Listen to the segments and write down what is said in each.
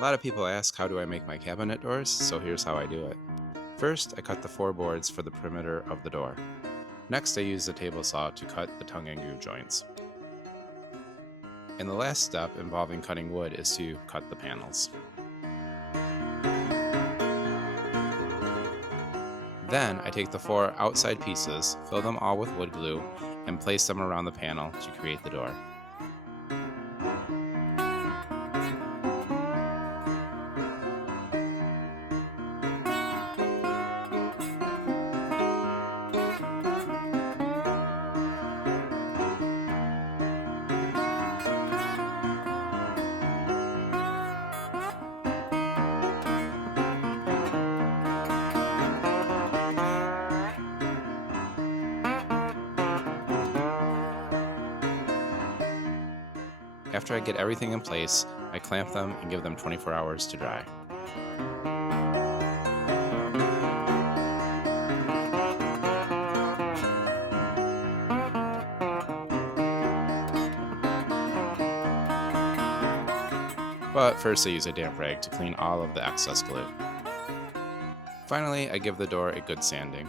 A lot of people ask, how do I make my cabinet doors? So here's how I do it. First, I cut the 4 boards for the perimeter of the door. Next, I use the table saw to cut the tongue and groove joints. And the last step involving cutting wood is to cut the panels. Then I take the 4 outside pieces, fill them all with wood glue, and place them around the panel to create the door. After I get everything in place, I clamp them and give them 24 hours to dry. But first I use a damp rag to clean all of the excess glue. Finally, I give the door a good sanding.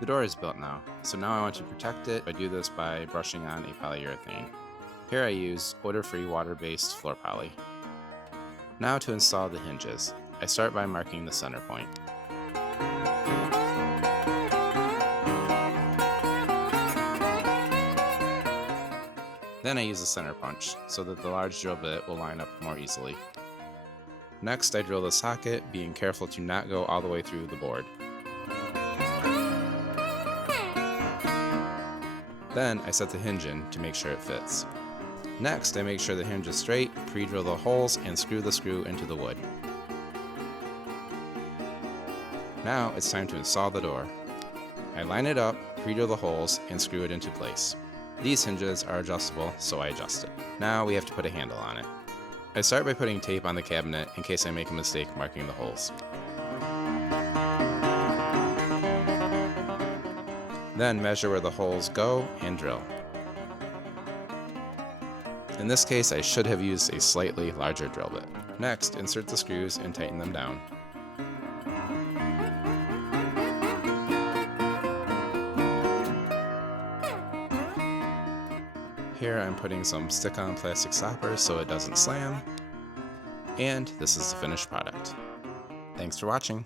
The door is built now, so now I want to protect it. I do this by brushing on a polyurethane. Here I use odor-free water-based floor poly. Now to install the hinges. I start by marking the center point. Then I use a center punch, so that the large drill bit will line up more easily. Next, I drill the socket, being careful to not go all the way through the board. Then I set the hinge in to make sure it fits. Next, I make sure the hinge is straight, pre-drill the holes, and screw the screw into the wood. Now it's time to install the door. I line it up, pre-drill the holes, and screw it into place. These hinges are adjustable, so I adjust it. Now we have to put a handle on it. I start by putting tape on the cabinet in case I make a mistake marking the holes. Then measure where the holes go and drill. In this case, I should have used a slightly larger drill bit. Next, insert the screws and tighten them down. Here I'm putting some stick-on plastic stoppers so it doesn't slam. And this is the finished product. Thanks for watching.